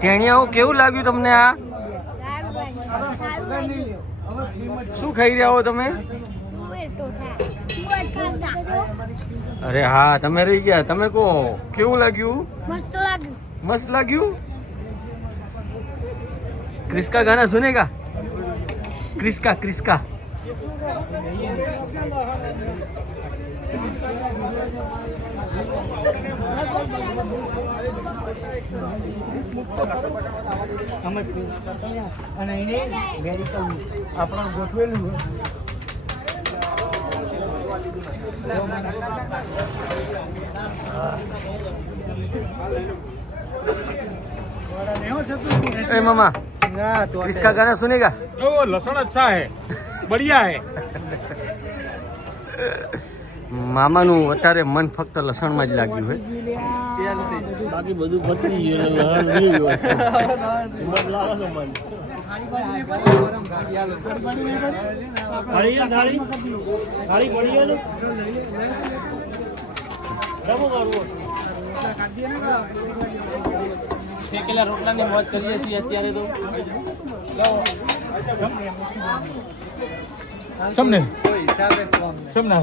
ટેણિયાઓ કેવું લાગ્યું તમને? આ શું ખાઈ રહ્યા હો તમે? અરે હા, તમે રહી ગયા. તમે કહો કેવું લાગ્યું? मस्त लाग्યું. क्रिस्का गाना सुनेगा? क्रिस्का क्रिस्का આપણા ગોઠવેલું ए मामा, इसका गाना सुनेगा? वो लहसुन अच्छा है, बढ़िया है. મામાનું અત્યારે મન ફક્ત લસણમાં જ લાગ્યું છે. બાકી બધું પતી ગયું. શેકેલા રોટલાની મોજ કરીએ છીએ અત્યારે તો. તમને તમને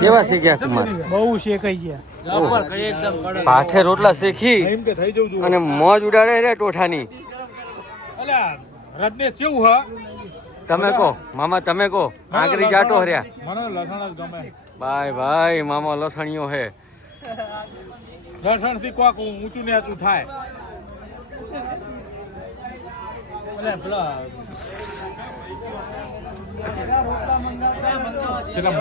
કેવા શેક્યા કુમાર? બહુ શેકાઈ ગયા. પાઠે રોટલા શેકી અને મોજ ઉડાડે રે ટોઠાની. રજને કેવું હા? તમે કહો મામા, તમે કહો. આંગળી જાટો હર્યા. મને લસણ જ ગમે. ભાઈ ભાઈ મામા લસણીઓ હે. લસણ થી કોક ઊંચું નીચું થાય. પેલા